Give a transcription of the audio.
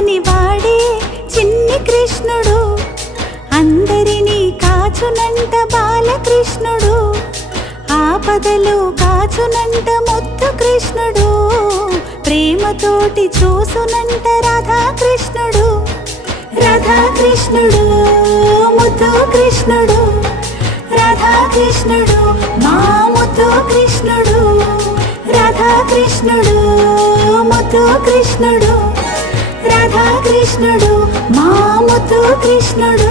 చల్లని వాడే చిన్ని కృష్ణుడు, అందరినీ కాచునంట బాలకృష్ణుడు, ఆపదలు కాచునంట ముద్దు కృష్ణుడు, ప్రేమతోటి చూసునంట రాధాకృష్ణుడు. రాధాకృష్ణుడు ముద్దు కృష్ణుడు, రాధాకృష్ణుడు మా ముద్దు కృష్ణుడు, రాధాకృష్ణుడు ముద్దు కృష్ణుడు, రాధాకృష్ణుడు మా ముద్దు కృష్ణుడు.